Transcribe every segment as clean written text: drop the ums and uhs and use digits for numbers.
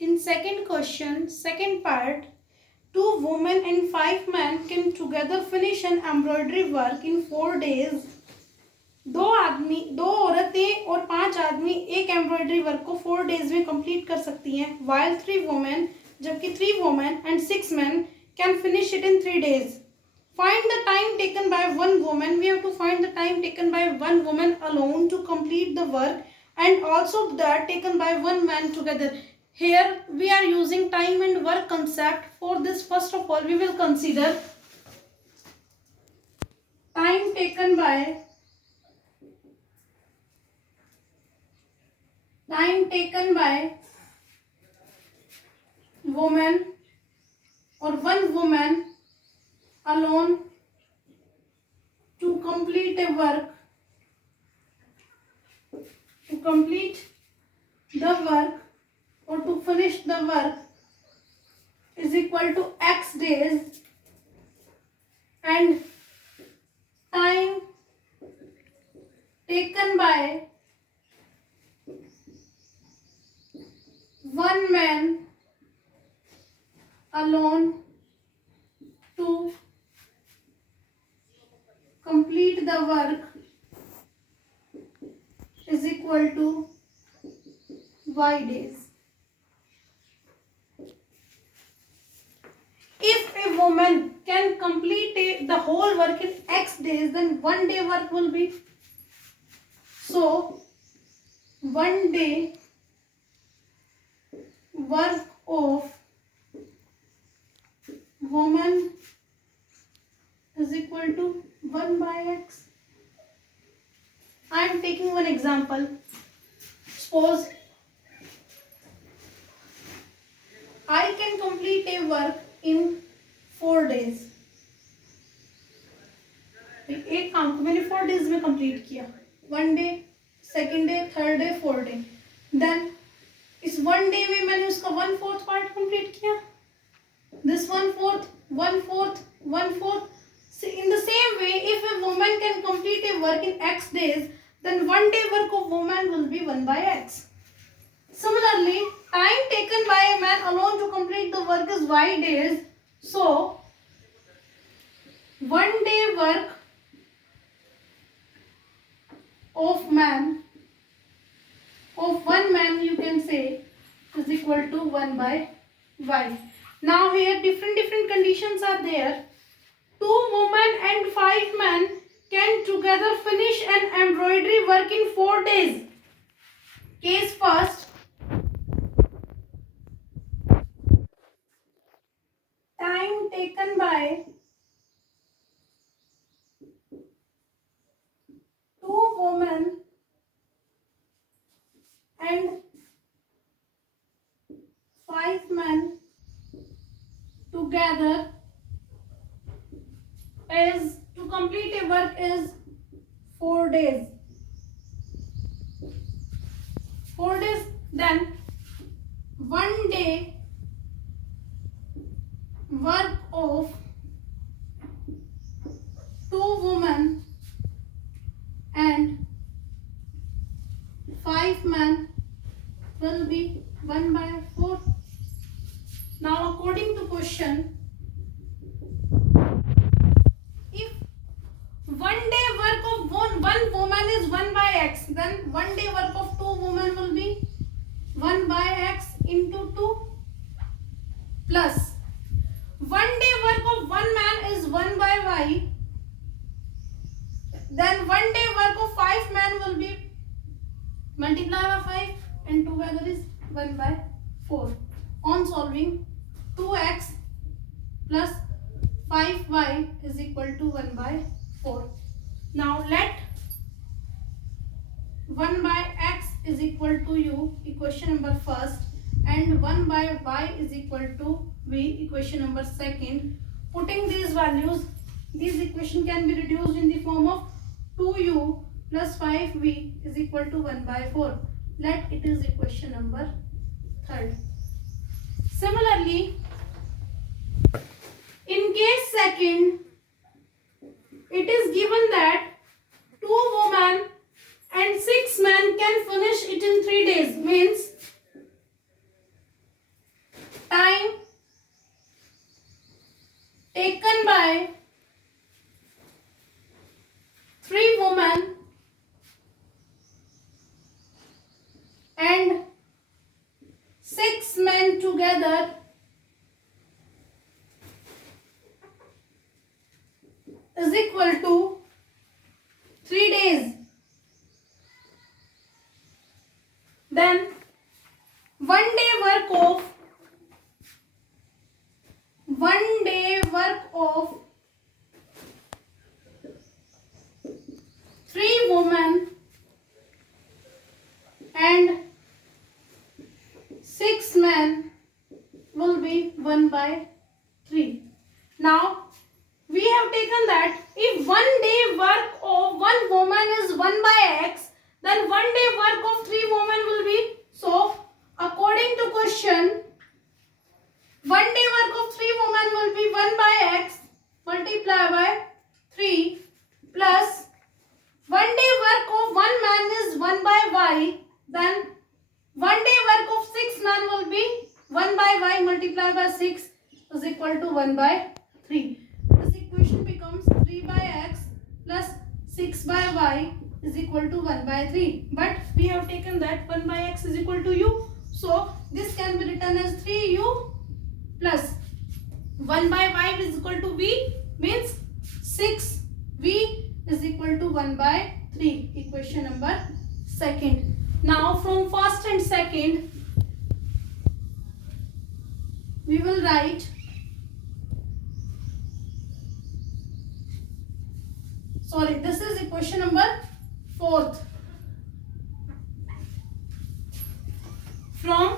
In second question, second part, 2 women and 5 men can together finish an embroidery work in 4 days. दो औरतें और 5 आदमी एक embroidery work को 4 डेज में कंप्लीट कर सकती हैं. While 3 women, जबकि 3 women and 6 men can finish it in 3 days. Find the time taken by one woman. We have to find the time taken by one woman alone to complete the work, and also that taken by one man together. Here we are using time and work concept. For this, first of all, we will consider time taken by woman or one woman alone to complete a work, to complete the work or to finish the work is equal to X days, and time taken by one man alone to complete the work is equal to Y days. If a woman can complete the whole work in X days, then 1 day work will be. So 1 day work of woman is equal to 1 by X. I am taking one example. Suppose I can complete a work in 4 days. एक काम को मैंने 4 days में complete किया. 1 day, 2nd day, 3rd day, 4th day. Then इस 1 day में मैंने उसका 1/4 part complete किया. This 1/4, 1/4, 1/4. So in the same way, if a woman can complete a work in X days, then 1 day work of woman will be 1 by X. Similarly, time taken by a man alone to complete the work is Y days. So 1 day work of one man, you can say, is equal to 1 by Y. Now here different conditions are there. 2 women and 5 men can together finish an embroidery work in 4 days. Case first. Time taken by 2 women and 5 men together is to complete a work is 4 days. 4 days. Then 1 day work of 2 women and 5 men will be 1 by 4. Now according to question, if 1 day work of one woman is 1 by X, then 1 day work of 2 women will be 1 by X into 2 plus 1 day work of 1 man is 1 by Y. Then 1 day work of 5 men will be multiply by 5 and together is 1 by 4. On solving, 2x plus 5y is equal to 1 by 4. Now let 1 by x is equal to u, equation number first, and 1 by y is equal to v, equation number second. Putting these values, this equation can be reduced in the form of 2u plus 5v is equal to 1 by 4. Let it is equation number third. Similarly, in case second, it is given that 2 women and 6 men can finish it in 3 days. Means 6 men together is equal to 3 days. Then 1 day work of 3 women and 6 men will be 1 by 3. Now we have taken that if 1 day work of 1 woman is 1 by x, then 1 day work of 3 women will be, so according to question, 1 day work of 3 women will be 1 by x multiply by 3 plus 1 day work of 1 man is 1 by y, then 1 day work of 6 men will be 1 by y multiplied by 6 is equal to 1 by 3. This equation becomes 3 by x plus 6 by y is equal to 1 by 3. But we have taken that 1 by x is equal to u. So this can be written as 3u plus 1 by y is equal to v, means 6v is equal to 1 by 3. Equation number second. Now from first and second we will write this is equation number fourth. From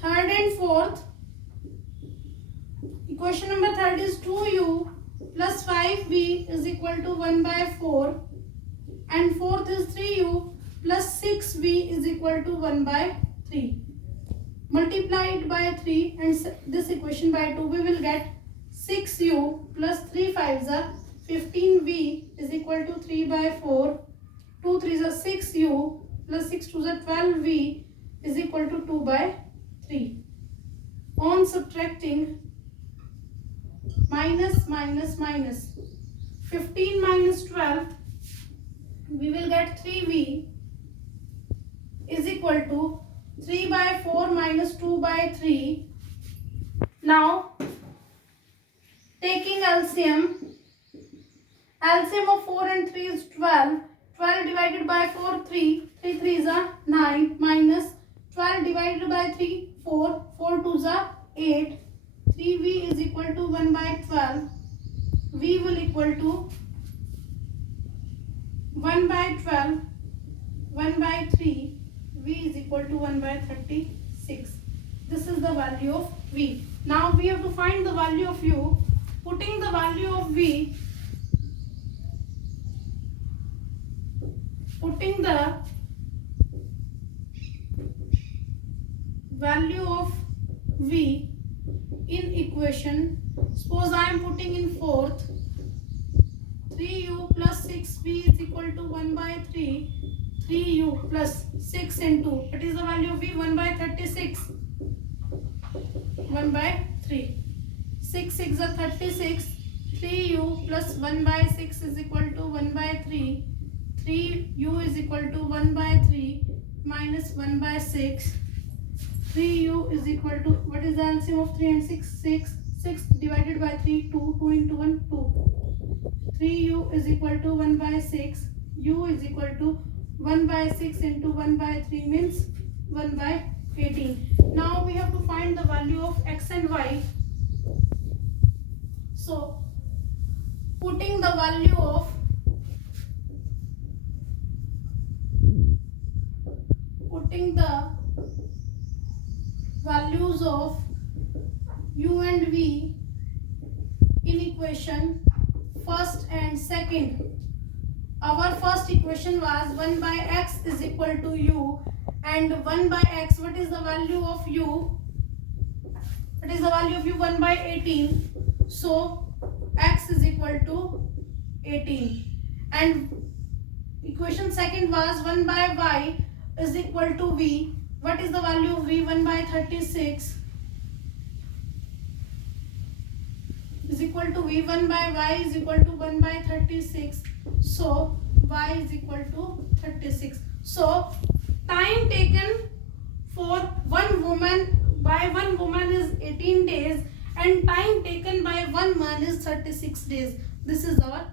third and fourth, equation number third is 2u plus 5v is equal to 1 by 4, and fourth is 3u plus 6v is equal to 1 by 3. Multiply it by 3 and this equation by 2, we will get 6u plus 3 5s are 15v is equal to 3 by 4, 2 3s are 6u plus 6 2s are 12v is equal to 2 by 3. On subtracting, minus minus minus, 15 minus 12, we will get 3v is equal to 3 by 4 minus 2 by 3. Now taking LCM of 4 and 3 is 12. 12 divided by 4 3, 3 3s are 9 minus 12 divided by 3 4, 4 2s are 8. 3v is equal to 1 by 12. V will equal to 1 by 12, 1 by 3. V is equal to 1 by 36. This is the value of V. Now we have to find the value of U. Putting the value of V, putting the value of V in equation, suppose I am putting in fourth, 3u plus 6v is equal to 1 by 3, 3u plus 6 into, what is the value of v? 1 by 36, 1 by 3, 6 6 are 36, 3u plus 1 by 6 is equal to 1 by 3, 3u is equal to 1 by 3 minus 1 by 6, 3u is equal to, what is the LCM of 3 and 6? 6. 6 divided by 3, 2, 2 into 1, 2. 3u is equal to 1 by 6, u is equal to 1 by 6 into 1 by 3 means 1 by 18. Now we have to find the value of x and y. So putting the value of values of u and v in equation first and second. Our first equation was 1 by x is equal to u, and 1 by x, what is the value of u? What is the value of u? 1 by 18. So x is equal to 18. And equation second was 1 by y is equal to v. What is the value of v? 1 by 36 is equal to v. 1 by y is equal to 1 by 36. So y is equal to 36. So Time taken for one woman is 18 days and time taken by one man is 36 days. This is our